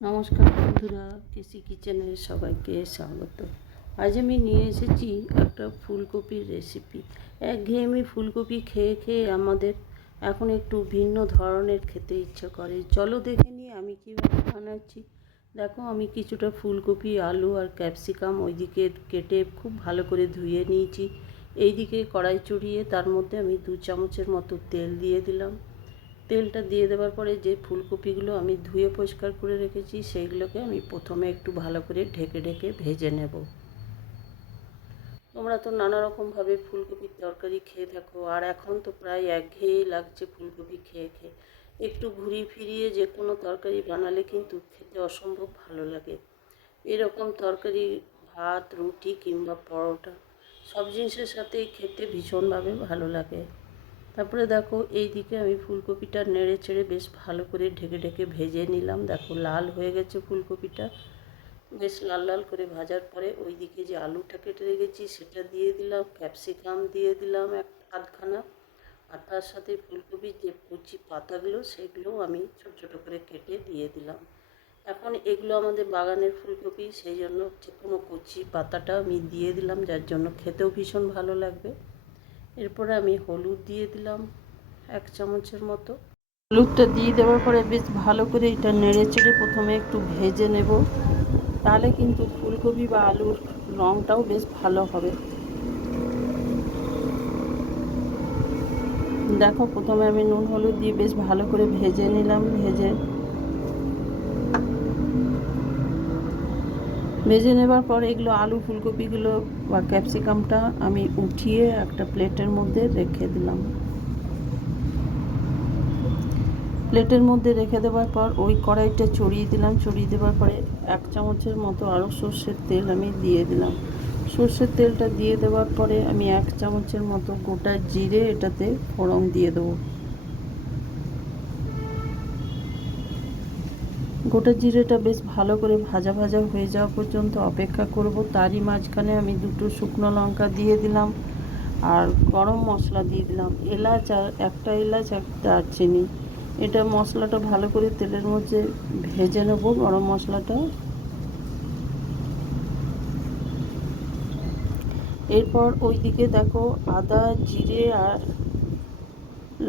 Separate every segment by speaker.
Speaker 1: নমস্কার বন্ধুরা কৃষি কিচেনের সবাইকে স্বাগত। আজ আমি নিয়ে এসেছি একটা ফুলকপির রেসিপি একঘেয়েমি ফুলকপি খেয়ে খেয়ে আমাদের এখন একটু ভিন্ন ধরনের খেতে ইচ্ছে করে। চলো দেখে নিই আমি কীভাবে বানাচ্ছি। দেখো, আমি কিছুটা ফুলকপি, আলু আর ক্যাপসিকাম ওইদিকে কেটে খুব ভালো করে ধুয়ে নিয়েছি। এইদিকে কড়াই চড়িয়ে তার মধ্যে আমি দু চামচের মতো তেল দিয়ে দিলাম। তেলটা দিয়ে দেওয়ার পরে যে ফুলকপিগুলো আমি ধুয়ে পরিষ্কার করে রেখেছি, সেইগুলোকে আমি প্রথমে একটু ভালো করে ঢেকে ঢেকে ভেজে নেব। তোমরা তো নানা রকমভাবে ফুলকপির তরকারি খেয়ে থাকো, আর এখন তো প্রায় একঘেয়েই লাগছে ফুলকপি খেয়ে খেয়ে। একটু ঘুরিয়ে ফিরিয়ে যে কোনো তরকারি বানালে কিন্তু খেতে অসম্ভব ভালো লাগে। এরকম তরকারি, ভাত, রুটি কিংবা পরোটা, সব জিনিসের সাথেই খেতে ভীষণভাবে ভালো লাগে। তারপরে দেখো এই দিকে আমি ফুলকপিটা নেড়ে চেড়ে বেশ ভালো করে ঢেকে ঢেকে ভেজে নিলাম। দেখো, লাল হয়ে গেছে ফুলকপিটা। বেশ লাল লাল করে ভাজার পরে ওই দিকে যে আলুটা কেটে রেখেছি, সেটা দিয়ে দিলাম, ক্যাপসিকাম দিয়ে দিলাম এক আধখানা। আর তার সাথে ফুলকপির যে কচি পাতাগুলো সেগুলোও আমি ছোট ছোট করে কেটে দিয়ে দিলাম। এখন এগুলো আমাদের বাগানের ফুলকপি, সেই জন্য যে কোনো কচি পাতাটা আমি দিয়ে দিলাম, যার জন্য খেতেও ভীষণ ভালো লাগবে। এরপরে আমি হলুদ দিয়ে দিলাম এক চামচের মতো। হলুদটা দিয়ে দেওয়ার পরে বেশ ভালো করে এটা নেড়ে চেড়ে প্রথমে একটু ভেজে নেব। তাহলে কিন্তু ফুলকপি বা আলুর রঙটাও বেশ ভালো হবে। দেখো, প্রথমে আমি নুন, হলুদ দিয়ে বেশ ভালো করে ভেজে নিলাম, ভেজে ভেজে নেবার পর এগুলো আলু ফুলকপিগুলো বা ক্যাপসিকামটা আমি উঠিয়ে একটা প্লেটের মধ্যে রেখে দিলাম। প্লেটের মধ্যে রেখে দেওয়ার পর ওই কড়াইটা ছড়িয়ে দিলাম। চড়িয়ে দেওয়ার পরে এক চামচের মতো আরও সর্ষের তেল আমি দিয়ে দিলাম। সর্ষের তেলটা দিয়ে দেওয়ার পরে আমি এক চামচের মতো গোটা জিরে এটাতে ফোড়ন দিয়ে দেবো। গোটা জিরেটা বেশ ভালো করে ভাজা ভাজা হয়ে যাওয়া পর্যন্ত অপেক্ষা করব। তারই মাঝখানে আমি দুটো শুকনো লঙ্কা দিয়ে দিলাম আর গরম মশলা দিয়ে দিলাম। এলাচ আর একটা এলাচ, একটা দারচিনি। এটা মশলাটা ভালো করে তেলের মধ্যে ভেজে নেব গরম মশলাটা। এরপর ওই দিকে দেখো আদা, জিরে আর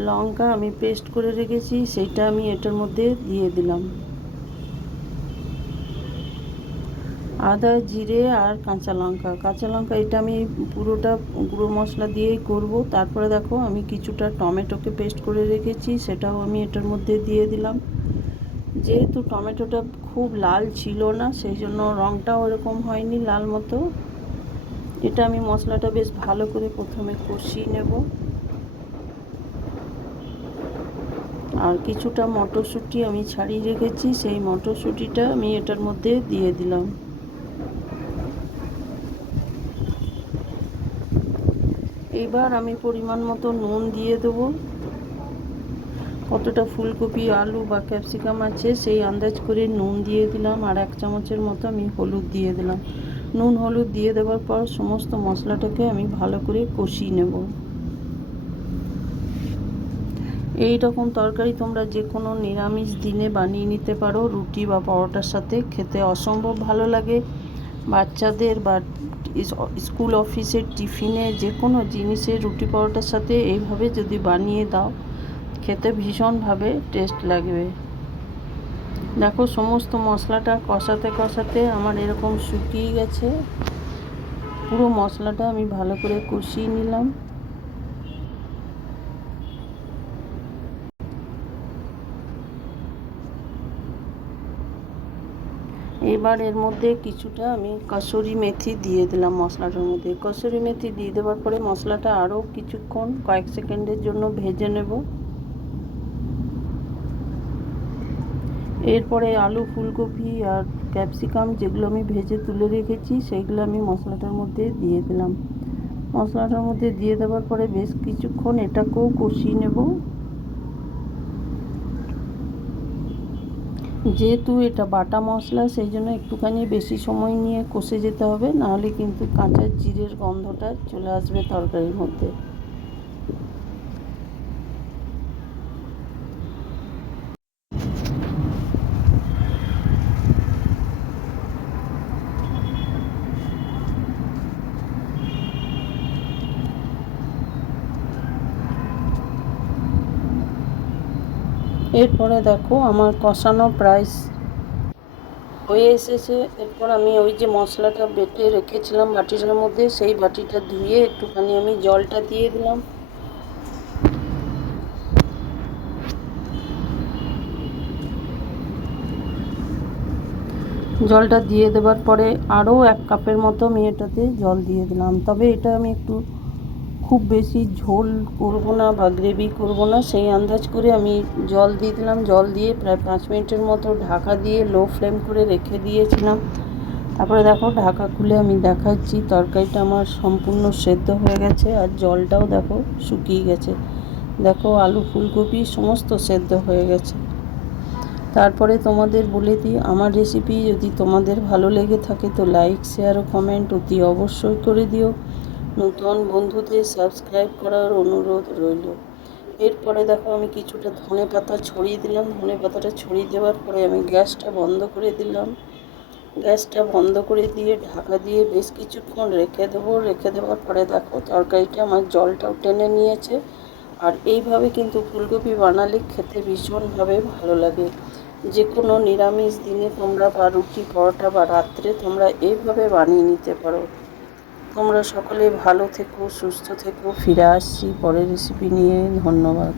Speaker 1: লঙ্কা আমি পেস্ট করে রেখেছি। সেইটা আমি এটার মধ্যে দিয়ে দিলাম। আদা, জিরে আর কাঁচা লঙ্কা। কাঁচা লঙ্কা, এটা আমি পুরোটা গুঁড়ো মশলা দিয়েই করব। তারপরে দেখো, আমি কিছুটা টমেটোকে পেস্ট করে রেখেছি, সেটাও আমি এটার মধ্যে দিয়ে দিলাম। যেহেতু টমেটোটা খুব লাল ছিল না, সেই জন্য রঙটাও ওরকম হয়নি লাল মতো। এটা আমি মশলাটা বেশ ভালো করে প্রথমে কষিয়ে নেব। আর কিছুটা মটরশুঁটি আমি ছাড়িয়ে রেখেছি, সেই মটরশুঁটিটা আমি এটার মধ্যে দিয়ে দিলাম। এবার আমি পরিমাণ মতো নুন দিয়ে দেবো। কতটা ফুলকপি, আলু বা ক্যাপসিকাম আছে, সেই আন্দাজ করে নুন দিয়ে দিলাম আর এক চামচের মতো আমি হলুদ দিয়ে দিলাম। নুন, হলুদ দিয়ে দেওয়ার পর সমস্ত মশলাটাকে আমি ভালো করে কষিয়ে নেব। এই রকম তরকারি তোমরা যে কোনো নিরামিষ দিনে বানিয়ে নিতে পারো, রুটি বা পরোটার সাথে। খেতে অসম্ভব ভালো লাগে। বাচ্চাদের বা স্কুল অফিসের টিফিনে যে কোনো জিনিসের রুটি পরোটার সাথে এইভাবে যদি বানিয়ে দাও, খেতে ভীষণভাবে টেস্ট লাগবে। দেখো, সমস্ত মশলাটা কষাতে কষাতে আমার এরকম শুকিয়ে গেছে। পুরো মশলাটা আমি ভালো করে কষিয়ে নিলাম। এবার এর মধ্যে কিছুটা আমি কসুরি মেথি দিয়ে দিলাম মশলাটার মধ্যে। কসুরি মেথি দিয়ে দেওয়ার পরে মশলাটা আরও কিছুক্ষণ, কয়েক সেকেন্ডের জন্য ভেজে নেব। এরপরে আলু, ফুলকপি আর ক্যাপসিকাম যেগুলো আমি ভেজে তুলে রেখেছি সেইগুলো আমি মশলাটার মধ্যে দিয়ে দিলাম। মশলাটার মধ্যে দিয়ে দেওয়ার পরে বেশ কিছুক্ষণ এটাকেও কষিয়ে নেব। যেহেতু এটা বাটা মশলা, সেই জন্য একটুখানি বেশি সময় নিয়ে কষে যেতে হবে। নাহলে কিন্তু কাঁচা জিরের গন্ধটা চলে আসবে তরকারির মধ্যে। এরপরে দেখো আমার কষানো প্রাইস হয়ে এসেছে। এরপর আমি ওই যে মশলাটা বেটে রেখেছিলাম বাটিটার মধ্যে, সেই বাটিটা ধুয়ে একটুখানি আমি জলটা দিয়ে দিলাম। জলটা দিয়ে দেওয়ার পরে আরও এক কাপের মতো আমি এটাতে জল দিয়ে দিলাম। তবে এটা আমি একটু খুব বেশি ঝোল করব না বা গ্রেভি করব না, সেই আন্দাজ করে আমি জল দিয়ে দিলাম। জল দিয়ে প্রায় পাঁচ মিনিটের মতো ঢাকা দিয়ে লো ফ্লেম করে রেখে দিয়েছিলাম। তারপরে দেখো, ঢাকা খুলে আমি দেখাচ্ছি, তরকারিটা আমার সম্পূর্ণ সেদ্ধ হয়ে গেছে আর জলটাও দেখো শুকিয়ে গেছে। দেখো, আলু ফুলকপি সমস্ত সেদ্ধ হয়ে গেছে। তারপরে তোমাদের বলে দিই, আমার রেসিপি যদি তোমাদের ভালো লেগে থাকে তো লাইক শেয়ার ও কমেন্ট অতি অবশ্যই করে দিও। নতুন বন্ধুদের সাবস্ক্রাইব করার অনুরোধ রইল। এরপরে দেখো আমি কিছুটা ধনে পাতা ছড়িয়ে দিলাম। ধনে পাতাটা ছড়িয়ে দেওয়ার পরে আমি গ্যাসটা বন্ধ করে দিলাম। গ্যাসটা বন্ধ করে দিয়ে ঢাকা দিয়ে বেশ কিছুক্ষণ রেখে দেবো। রেখে দেওয়ার পরে দেখো তরকারিটা আমার জলটাও টেনে নিয়েছে। আর এইভাবে কিন্তু ফুলকপি বানালে খেতে ভীষণভাবে ভালো লাগে। যে কোনো নিরামিষ দিনে তোমরা বা রুটি, পরোটা বা রাত্রে তোমরা এইভাবে বানিয়ে নিতে পারো। তোমরা সকলে ভালো থেকো সুস্থ থেকো। ফিরে আসছি পরের রেসিপি নিয়ে। ধন্যবাদ।